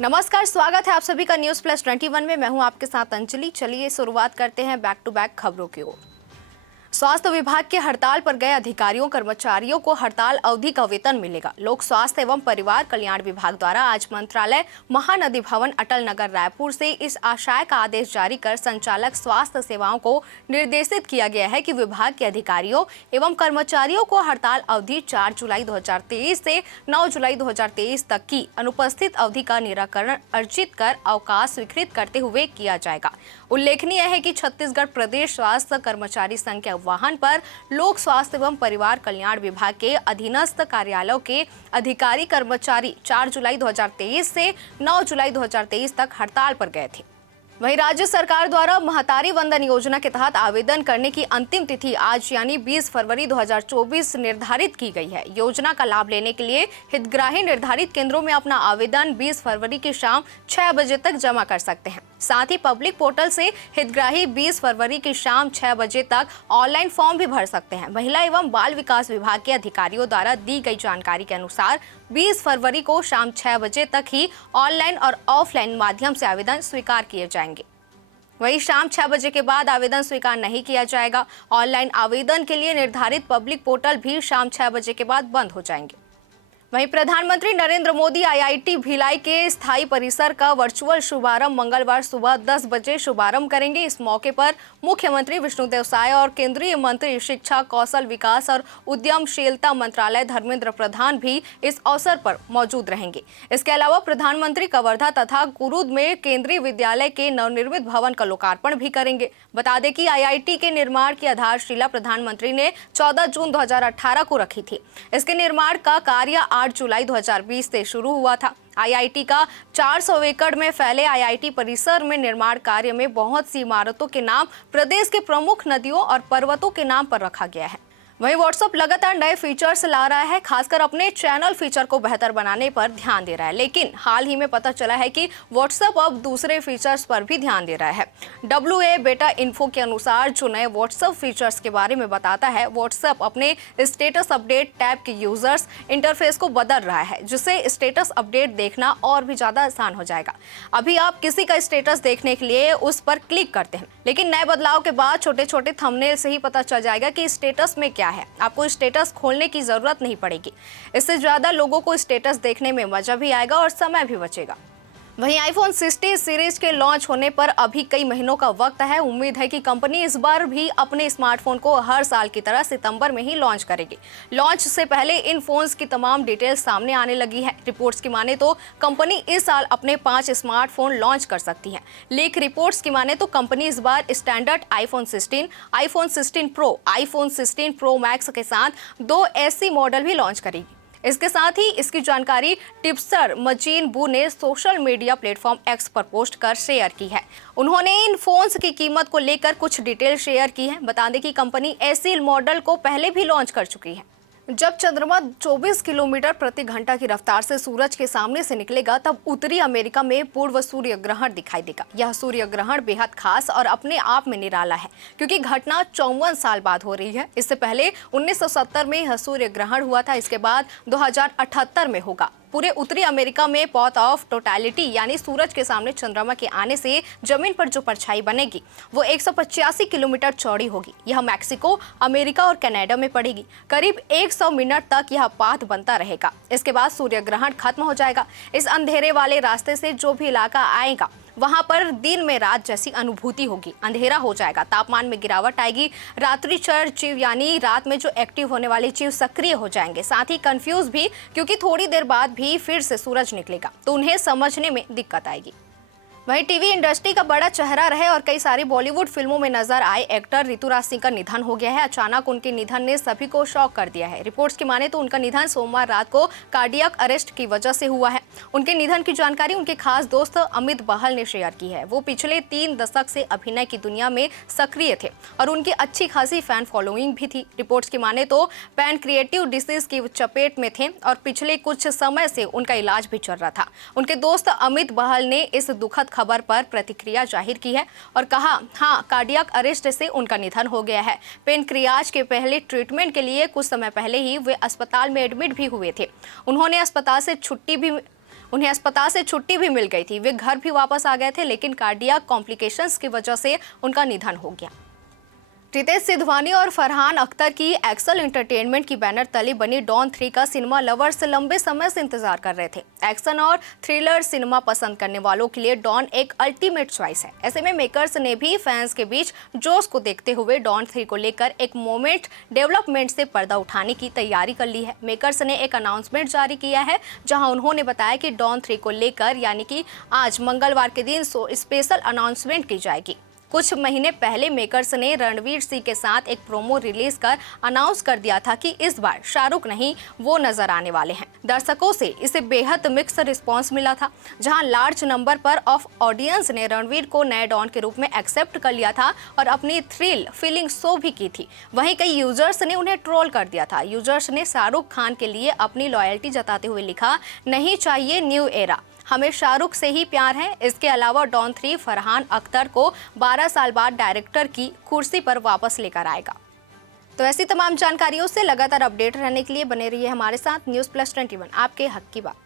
नमस्कार, स्वागत है आप सभी का न्यूज़ प्लस 21 में। मैं हूं आपके साथ अंजलि। चलिए शुरुआत करते हैं बैक टू बैक खबरों की ओर। स्वास्थ्य विभाग के हड़ताल पर गए अधिकारियों कर्मचारियों को हड़ताल अवधि का वेतन मिलेगा। लोक स्वास्थ्य एवं परिवार कल्याण विभाग द्वारा आज मंत्रालय महानदी भवन अटल नगर रायपुर से इस आशय का आदेश जारी कर संचालक स्वास्थ्य सेवाओं को निर्देशित किया गया है कि विभाग के अधिकारियों एवं कर्मचारियों को हड़ताल अवधि 4 जुलाई 2023 से 9 जुलाई 2023 तक की अनुपस्थित अवधि का निराकरण अर्जित कर अवकाश स्वीकृत करते हुए किया जाएगा। उल्लेखनीय है कि छत्तीसगढ़ प्रदेश स्वास्थ्य कर्मचारी संघ के वाहन पर लोक स्वास्थ्य एवं परिवार कल्याण विभाग के अधीनस्थ कार्यालयों के अधिकारी कर्मचारी 4 जुलाई 2023 से 9 जुलाई 2023 तक हड़ताल पर गए थे। वहीं राज्य सरकार द्वारा महतारी वंदन योजना के तहत आवेदन करने की अंतिम तिथि आज यानी 20 फरवरी 2024 निर्धारित की गई है। योजना का लाभ लेने के लिए हितग्राही निर्धारित केंद्रों में अपना आवेदन 20 फरवरी की शाम 6 बजे तक जमा कर सकते हैं। साथ ही पब्लिक पोर्टल से हितग्राही 20 फरवरी की शाम 6 बजे तक ऑनलाइन फॉर्म भी भर सकते हैं। महिला एवं बाल विकास विभाग के अधिकारियों द्वारा दी गई जानकारी के अनुसार 20 फरवरी को शाम 6 बजे तक ही ऑनलाइन और ऑफलाइन माध्यम से आवेदन स्वीकार किए जाएंगे। वहीं शाम 6 बजे के बाद आवेदन स्वीकार नहीं किया जाएगा। ऑनलाइन आवेदन के लिए निर्धारित पब्लिक पोर्टल भी शाम 6 बजे के बाद बंद हो जाएंगे। वहीं प्रधानमंत्री नरेंद्र मोदी आईआईटी भिलाई के स्थायी परिसर का वर्चुअल शुभारंभ मंगलवार सुबह 10 बजे शुभारंभ करेंगे। इस मौके पर मुख्यमंत्री विष्णुदेव साय और केंद्रीय मंत्री शिक्षा, कौशल विकास और उद्यमशीलता मंत्रालय धर्मेंद्र प्रधान भी इस अवसर पर मौजूद रहेंगे। इसके अलावा प्रधानमंत्री कवर्धा तथा कुरुद में केंद्रीय विद्यालय के नवनिर्मित भवन का लोकार्पण भी करेंगे। बता दें कि आईआईटी के निर्माण की आधारशिला प्रधानमंत्री ने 14 जून 2018 को रखी थी। इसके निर्माण का कार्य 8 जुलाई 2020 से शुरू हुआ था। आईआईटी का 400 एकड़ में फैले आईआईटी परिसर में निर्माण कार्य में बहुत सी इमारतों के नाम प्रदेश के प्रमुख नदियों और पर्वतों के नाम पर रखा गया है। वहीं व्हाट्सएप लगातार नए फीचर्स ला रहा है, खासकर अपने चैनल फीचर को बेहतर बनाने पर ध्यान दे रहा है। लेकिन हाल ही में पता चला है कि व्हाट्सएप अब दूसरे फीचर्स पर भी ध्यान दे रहा है। WA बेटा इन्फो के अनुसार जो नए व्हाट्सएप फीचर्स के बारे में बताता है, व्हाट्सएप अपने स्टेटस अपडेट टैब के यूजर्स इंटरफेस को बदल रहा है, जिससे स्टेटस अपडेट देखना और भी ज्यादा आसान हो जाएगा। अभी आप किसी का स्टेटस देखने के लिए उस पर क्लिक करते हैं, लेकिन नए बदलाव के बाद छोटे छोटे थंबनेल से ही पता चल जाएगा कि स्टेटस में क्या है। आपको स्टेटस खोलने की जरूरत नहीं पड़ेगी। इससे ज्यादा लोगों को स्टेटस देखने में मजा भी आएगा और समय भी बचेगा। वहीं आईफोन 60 सीरीज के लॉन्च होने पर अभी कई महीनों का वक्त है। उम्मीद है कि कंपनी इस बार भी अपने स्मार्टफोन को हर साल की तरह सितंबर में ही लॉन्च करेगी। लॉन्च से पहले इन फोन्स की तमाम डिटेल्स सामने आने लगी है। रिपोर्ट्स की माने तो कंपनी इस साल अपने 5 स्मार्टफोन लॉन्च कर सकती है। लीक रिपोर्ट्स की माने तो कंपनी इस बार standard iPhone 16, iPhone 16 pro, iPhone 16 pro max के साथ 2 एसी मॉडल भी लॉन्च करेगी। इसके साथ ही इसकी जानकारी टिप्सर मजीन बू ने सोशल मीडिया प्लेटफॉर्म एक्स पर पोस्ट कर शेयर की है। उन्होंने इन फोन्स की कीमत को लेकर कुछ डिटेल शेयर की है। बता दें कि कंपनी ऐसी मॉडल को पहले भी लॉन्च कर चुकी है। जब चंद्रमा 24 किलोमीटर प्रति घंटा की रफ्तार से सूरज के सामने से निकलेगा, तब उत्तरी अमेरिका में पूर्व सूर्य ग्रहण दिखाई देगा। यह सूर्य ग्रहण बेहद खास और अपने आप में निराला है, क्योंकि घटना 54 साल बाद हो रही है। इससे पहले 1970 में यह सूर्य ग्रहण हुआ था। इसके बाद 2078 में होगा। पूरे उत्तरी अमेरिका में पॉथ ऑफ टोटलिटी यानी सूरज के सामने चंद्रमा के आने से जमीन पर जो परछाई बनेगी वो 185 किलोमीटर चौड़ी होगी। यह मैक्सिको, अमेरिका और कनाडा में पड़ेगी। करीब 100 मिनट तक यह पाथ बनता रहेगा। इसके बाद सूर्य ग्रहण खत्म हो जाएगा। इस अंधेरे वाले रास्ते से जो भी इलाका आएगा वहां पर दिन में रात जैसी अनुभूति होगी। अंधेरा हो जाएगा, तापमान में गिरावट आएगी। रात्रि चर जीव यानी रात में जो एक्टिव होने वाले जीव सक्रिय हो जाएंगे, साथ ही कंफ्यूज भी, क्योंकि थोड़ी देर बाद भी फिर से सूरज निकलेगा तो उन्हें समझने में दिक्कत आएगी। वहीं टीवी इंडस्ट्री का बड़ा चेहरा रहे और कई सारी बॉलीवुड फिल्मों में नजर आए एक्टर ऋतुराज सिंह का निधन हो गया है। अचानक उनके निधन ने सभी को शॉक कर दिया है। रिपोर्ट्स की माने तो उनका निधन सोमवार रात को कार्डियक अरेस्ट की वजह से हुआ है। उनके निधन की जानकारी उनके खास दोस्त अमित बहल ने शेयर की है। वो पिछले 3 दशक से अभिनय की दुनिया में सक्रिय थे और उनकी अच्छी खासी फैन फॉलोइंग भी थी। रिपोर्ट्स की माने तो पैनक्रिएटिव डिसीज की चपेट में थे और पिछले कुछ समय से उनका इलाज भी चल रहा था। उनके दोस्त अमित बहल ने इस दुखद खबर पर प्रतिक्रिया जाहिर की है और कहा, हाँ, कार्डियक अरेस्ट से उनका निधन हो गया है। पेनक्रियाज के पहले ट्रीटमेंट के लिए कुछ समय पहले ही वे अस्पताल में एडमिट भी हुए थे। उन्होंने अस्पताल से छुट्टी भी उन्हें अस्पताल से छुट्टी भी मिल गई थी। वे घर भी वापस आ गए थे, लेकिन कार्डियक कॉम्प्लिकेशंस की वजह से उनका निधन हो गया। रितेश सिधवानी और फरहान अख्तर की एक्सल एंटरटेनमेंट की बैनर तले बनी डॉन 3 का सिनेमा लवर्स लंबे समय से इंतजार कर रहे थे। एक्शन और थ्रिलर सिनेमा पसंद करने वालों के लिए डॉन एक अल्टीमेट चॉइस है। ऐसे में मेकर्स ने भी फैंस के बीच जोश को देखते हुए डॉन 3 को लेकर एक मोमेंट डेवलपमेंट से पर्दा उठाने की तैयारी कर ली है। मेकर्स ने एक अनाउंसमेंट जारी किया है, जहां उन्होंने बताया कि डॉन 3 को लेकर यानी कि आज मंगलवार के दिन स्पेशल अनाउंसमेंट की जाएगी। कुछ महीने पहले मेकर्स ने रणवीर सिंह के साथ एक प्रोमो रिलीज कर अनाउंस कर दिया था कि इस बार शाहरुख नहीं वो नजर आने वाले हैं। दर्शकों से इसे बेहद मिक्स रिस्पांस मिला था, जहां लार्ज नंबर पर ऑफ ऑडियंस ने रणवीर को नए डॉन के रूप में एक्सेप्ट कर लिया था और अपनी थ्रिल फीलिंग शो भी की थी। वहीं कई यूजर्स ने उन्हें ट्रोल कर दिया था। यूजर्स ने शाहरुख खान के लिए अपनी लॉयल्टी जताते हुए लिखा, नहीं चाहिए न्यू एरा, हमें शाहरुख से ही प्यार है। इसके अलावा डॉन 3 फरहान अख्तर को 12 साल बाद डायरेक्टर की कुर्सी पर वापस लेकर आएगा। तो ऐसी तमाम जानकारियों से लगातार अपडेट रहने के लिए बने रहिए हमारे साथ। न्यूज़ प्लस 21, आपके हक की बात।